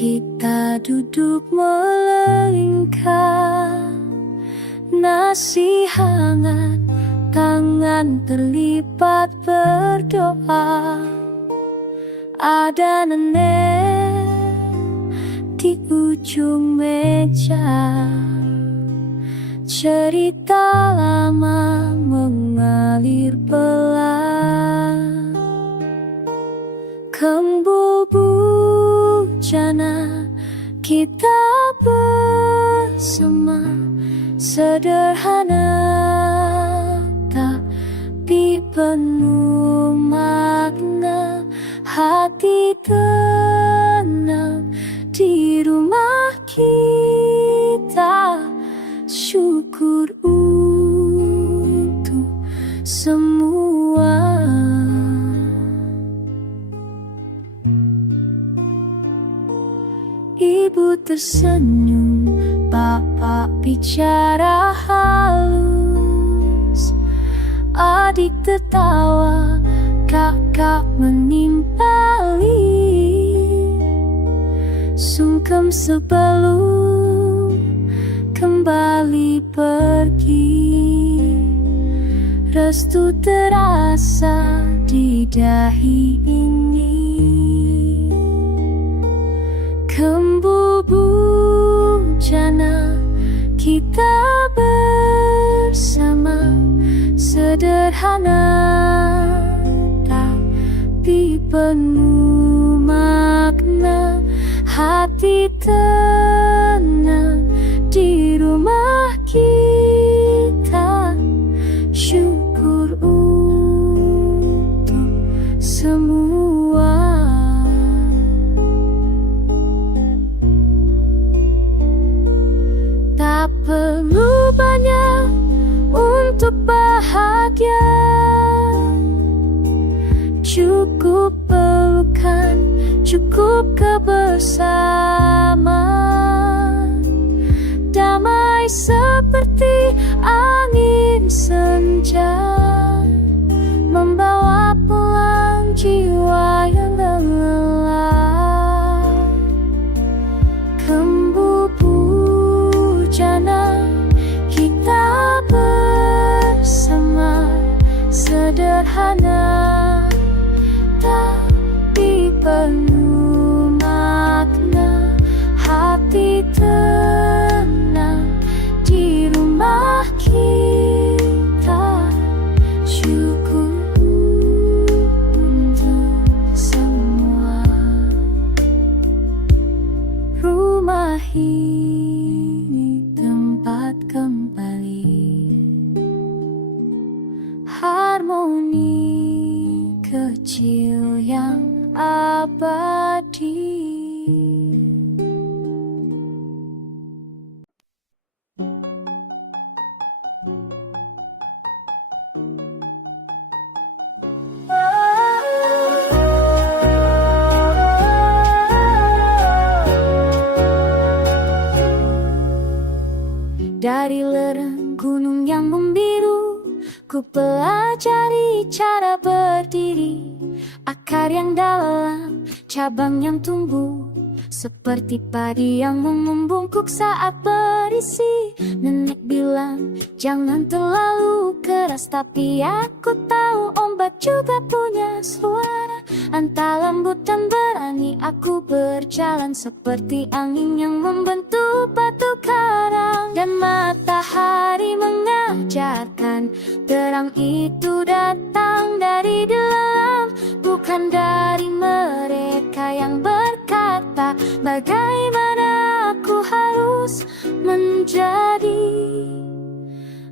Kita duduk melingkar, nasi hangat, tangan terlipat berdoa. Ada nenek di ujung meja, cerita lama mengalir pelan. Kembul bujana kita bersama, sederhana tapi penuh makna. Hati tenang di rumah kita, syukur untuk semua. Ibu tersenyum, bapak bicara halus, adik tertawa, kakak menimpali. Sungkem sebelum kembali pergi, restu terasa di dahi ini. Kembul bujana kita bersama, sederhana tapi penuh makna. Hati tenang di rumah kita, syukur untuk semua. Tak perlu banyak untuk bahagia, cukup pelukan, cukup kebersamaan. Damai seperti angin senja, membawa pulang jiwa yang lelah. Kembul bujana kita bersama, sederhana tapi penuh makna. Hati tenang di rumah kita, syukur untuk semua. Rumah ini tempat kembali, harmoni kecil yang abadi. Dari lereng gunung yang membiru, ku pelajari cara berdiri. Akar yang dalam, cabang yang tumbuh, seperti padi yang membungkuk saat berisi. Nenek bilang, jangan terlalu keras, tapi aku tahu ombak juga punya suara. Antara lembut dan berani, aku berjalan seperti angin yang membentuk batu karang. Dan matahari mengajarkan, terang itu datang dari dalam, bukan dari mereka yang berkata bagaimana aku harus menjadi.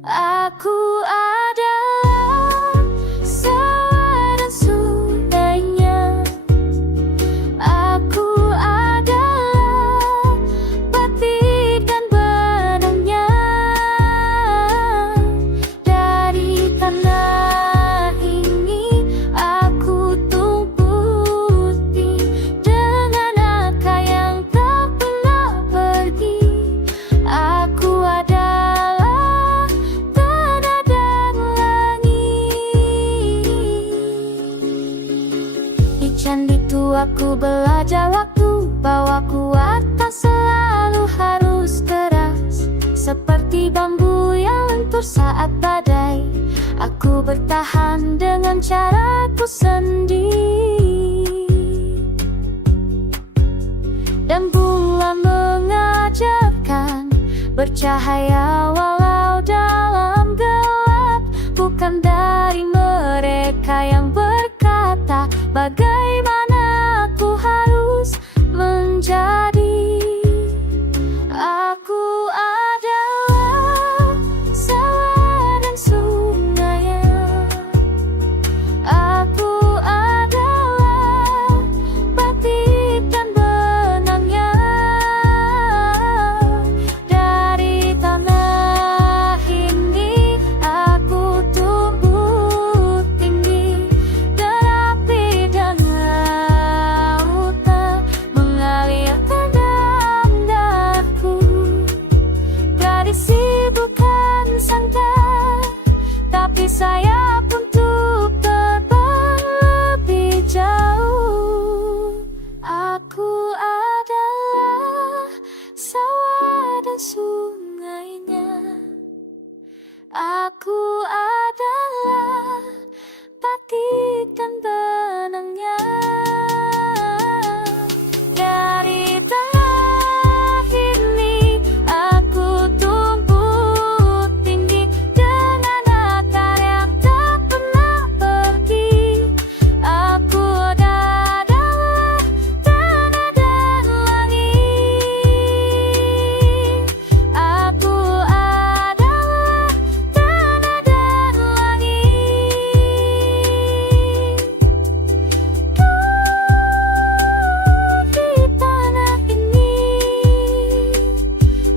Aku adalah sawah dan sungainya, aku adalah batik dan benangnya. Dari tanah ini aku tumbuh dengan akar yang tak pernah pergi. Aku adalah tanah dan langit. bahwa kuat tak selalu harus keras, seperti bambu yang lentur saat badai. Aku bertahan dengan caraku sendiri, dan bulan mengajarkan bercahaya walau dalam gelap, bukan dari mereka yang berkata bagaimana aku harus menjadi. Aku adalah sawah dan sungainya. Aku adalah batik dan benangnya. Dari tanah ini aku tumbuh tinggi, dan api dan lautan mengalir ke dalam darahku. Tradisi bukan sangkar, tapi sayap untuk terbang lebih jauh. Aku adalah sawah dan sungainya. Aku adalah batik dan benangnya. Dari tanah ini aku tumbuh tinggi, dengan akar yang tak pernah pergi. Aku adalah tanah dan langit. Aku adalah tanah dan langit. Di tanah ini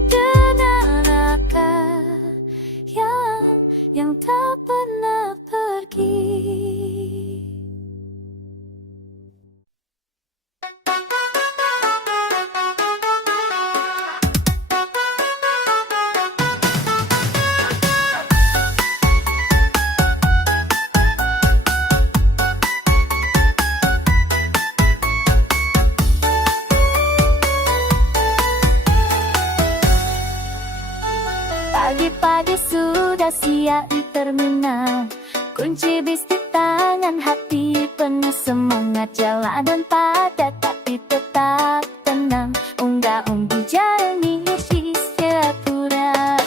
dengan akar yang tak pernah pergi. Pagi-pagi sudah siap di terminal, kunci bis di tangan, hati penuh semangat. Jalanan padat tapi tetap tenang, unggah-ungguh jalani di Singapura.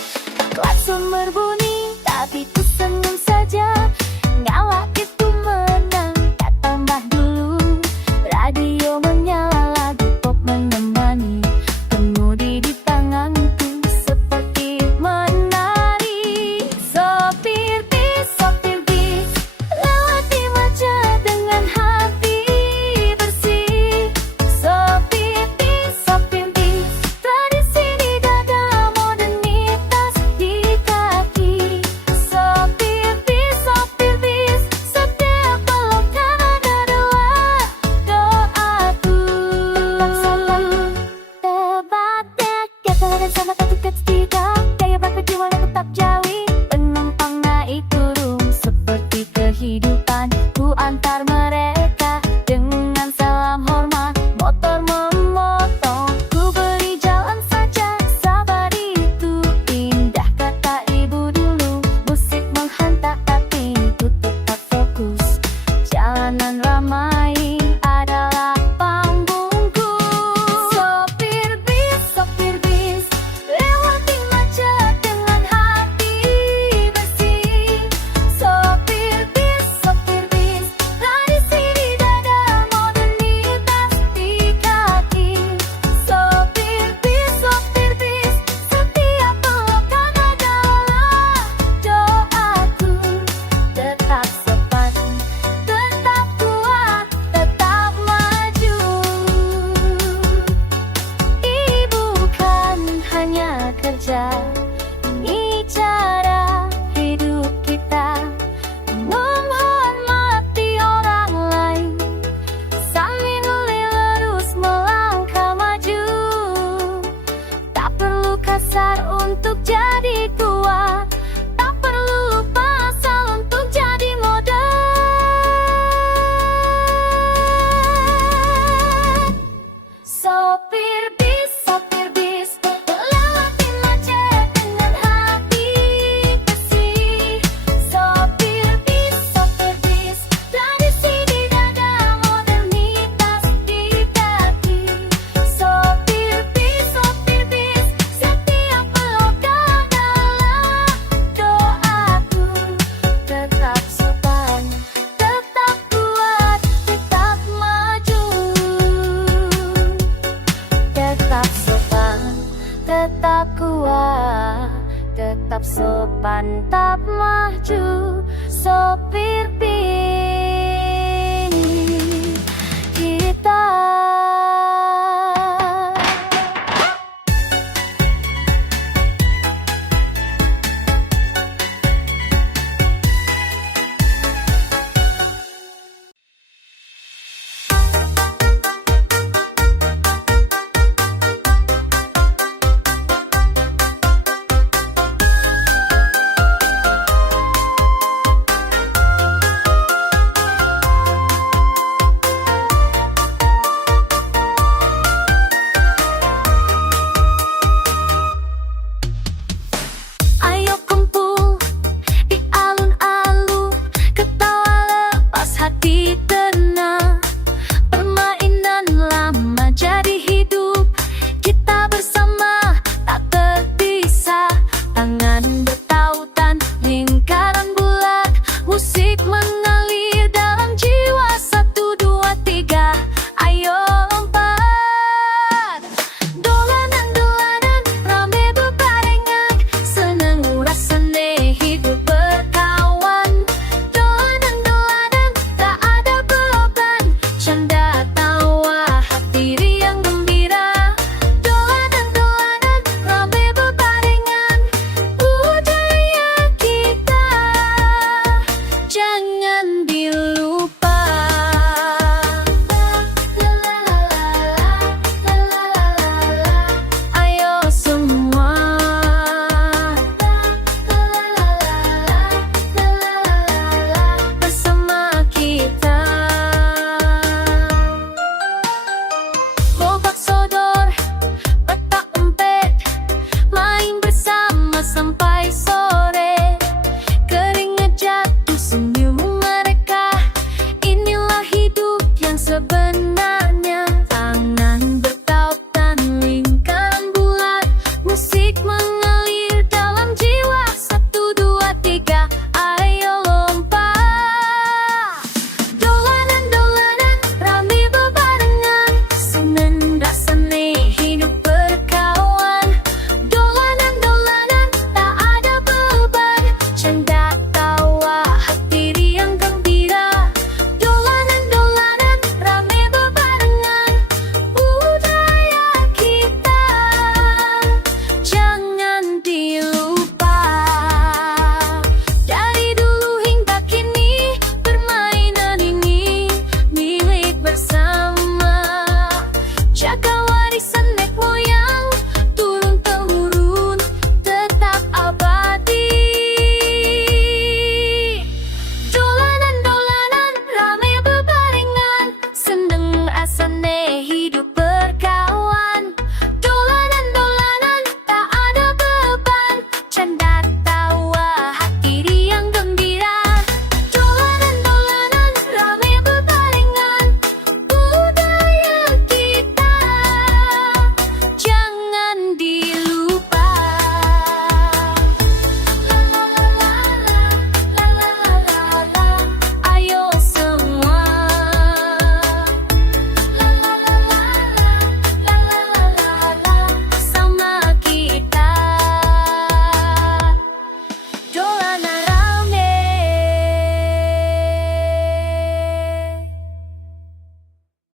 Klakson berbunyi tapi ku senyum saja, ngalah itu menang, tak tambah dulu. Radio menyala, lagu pop menemani, kemudi di tanganku seperti menari. Sopir bis, lewati wajah dengan hati bersih. Sopir bis, sopir bis, lewati macet dengan hati bersih. Sopir bis, tradisi di dada, modernitas di kaki. Sopir bis, setiap melangkah adalah doaku. Tetap sopan, tetap kuat, tetap maju. Tetap sopan, tetap kuat, tetap sopan, tetap maju. Sopir